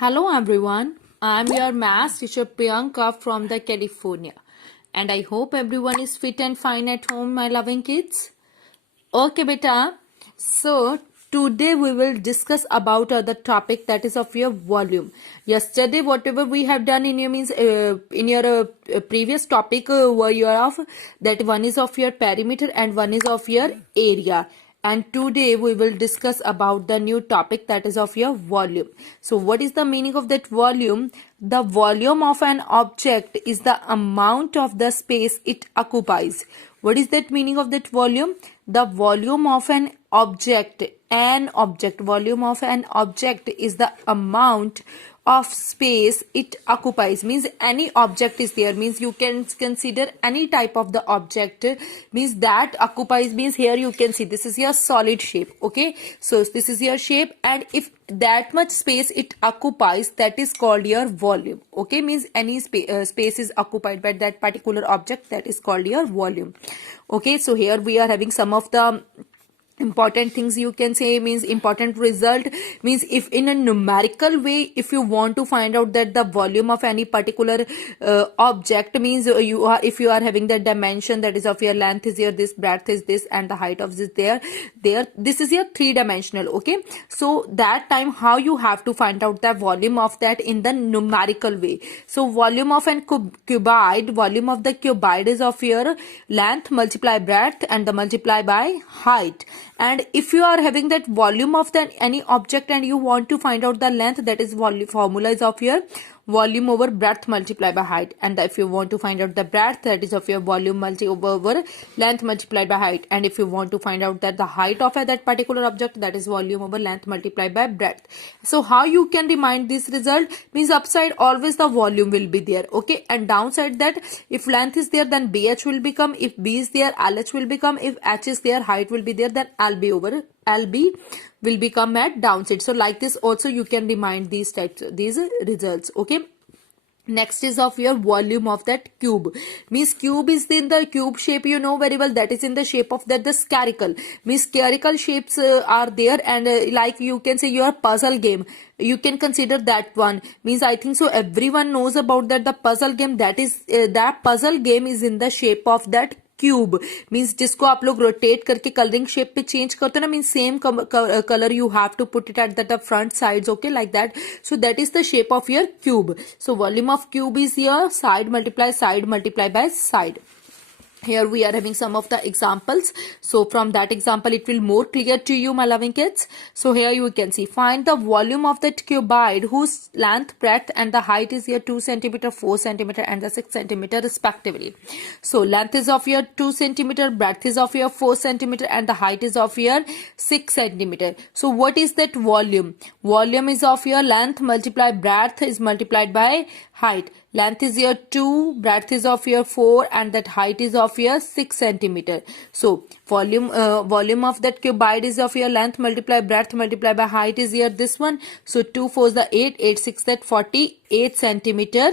Hello everyone, I'm your math teacher Priyanka from the California, and I hope everyone is fit and fine at home, my loving kids. Okay, beta. So today we will discuss about the topic that is of your volume. Yesterday, whatever we have done in your previous topic were your of that one is of your perimeter and one is of your area. And today we will discuss about the new topic that is of your volume. So what is the meaning of that volume? The volume of an object is the amount of the space it occupies. What is that meaning of that volume? The volume of an object volume of an object is the amount of space it occupies. Means any object is there, means you can consider any type of the object, means that occupies, means here you can see this is your solid shape. Okay, so this is your shape, and if that much space it occupies, that is called your volume. Okay, means any space is occupied by that particular object, that is called your volume. Okay, so here we are having some of the important things you can say, means important result, means if in a numerical way, if you want to find out that the volume of any particular object, means if you are having the dimension that is of your length is here, this breadth is this, and the height of this there, this is your three-dimensional. Okay, so that time how you have to find out the volume of that in the numerical way. So volume of an cuboid, volume of the cuboid is of your length multiply breadth and the multiply by height. And if you are having that volume of any object and you want to find out the length, that is formula is of your volume over breadth multiplied by height. And if you want to find out the breadth, that is of your volume over length multiplied by height. And if you want to find out that the height of that particular object, that is volume over length multiplied by breadth. So how you can remind this result? Means upside always the volume will be there. Okay, and downside that if length is there, then BH will become, if B is there, LH will become, if H is there, height will be there, then LB will become at downside. So like this also you can remind these results. Okay, next is of your volume of that cube. Means cube is in the cube shape, you know very well, that is in the shape of that the spherical. Means spherical shapes are there, and like you can say your puzzle game, you can consider that one. Means I think so everyone knows about that the puzzle game, that is that puzzle game is in the shape of that cube. Means जिसको आप लोग rotate करके colouring shape पे change करते हो ना, means same colour you have to put it at the front sides. Okay, like that. So that is the shape of your cube. So volume of cube is your side multiply by side. Here we are having some of the examples. So from that example it will more clear to you, my loving kids. So here you can see, find the volume of that cuboid whose length, breadth and the height is here 2 centimeter, 4 centimeter and the 6 centimeter respectively. So length is of your 2 centimeter, breadth is of your 4 centimeter and the height is of your 6 centimeter. So what is that volume? Volume is of your length multiply breadth is multiplied by height. Length is your 2, breadth is of your 4 and that height is of your 6 centimeter. So volume of that cuboid is of your length multiply breadth multiply by height is here this one. So 2 4 is the 8, 8 6 that 48 centimeter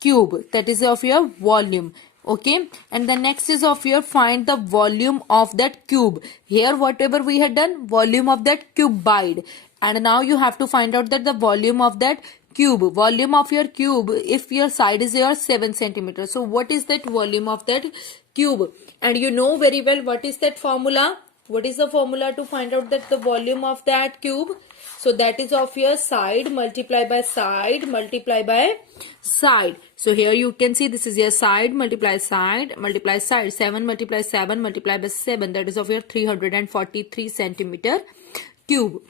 cube. That is of your volume. Okay, and the next is of your find the volume of that cube. Here whatever we had done, volume of that cuboid, and now you have to find out that the volume of that cube. Volume of your cube, if your side is your 7 centimeter. So what is that volume of that cube? And you know very well what is that formula. What is the formula to find out that the volume of that cube? So that is of your side multiply by side multiply by side. So here you can see this is your side multiply side multiply side. 7 multiply 7 multiply by 7, that is of your 343 centimeter cube.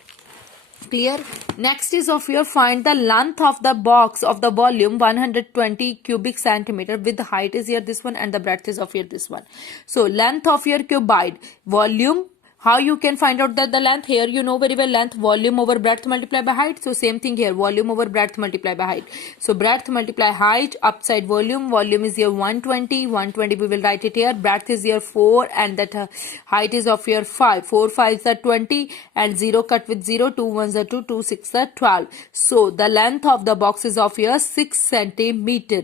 Clear? Next is of your find the length of the box of the volume 120 cubic centimeter with the height is here this one and the breadth is of here this one. So length of your cuboid, volume. How you can find out that the length? Here you know very well, length volume over breadth multiply by height. So same thing here, volume over breadth multiply by height. So breadth multiply height, upside volume. Volume is here 120 we will write it here. Breadth is here 4 and that height is of here 5. 4 5s are 20 and 0 cut with 0. 2 1s are 2, 2 6 are 12. So the length of the box is of here 6 centimeter.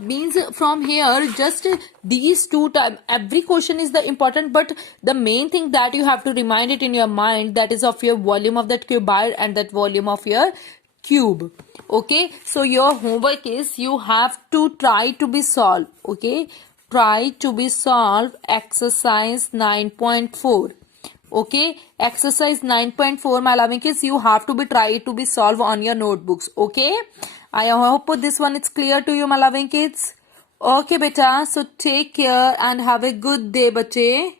Means from here just these two times, every question is the important, but the main thing that you have to remind it in your mind, that is of your volume of that cuboid and that volume of your cube. Okay, so your homework is you have to try to be solve. Okay, try to be solve exercise 9.4. Okay, exercise 9.4, my loving kids, you have to be try to be solve on your notebooks. Okay, I hope this one is clear to you, my loving kids. Okay beta, so take care and have a good day bache.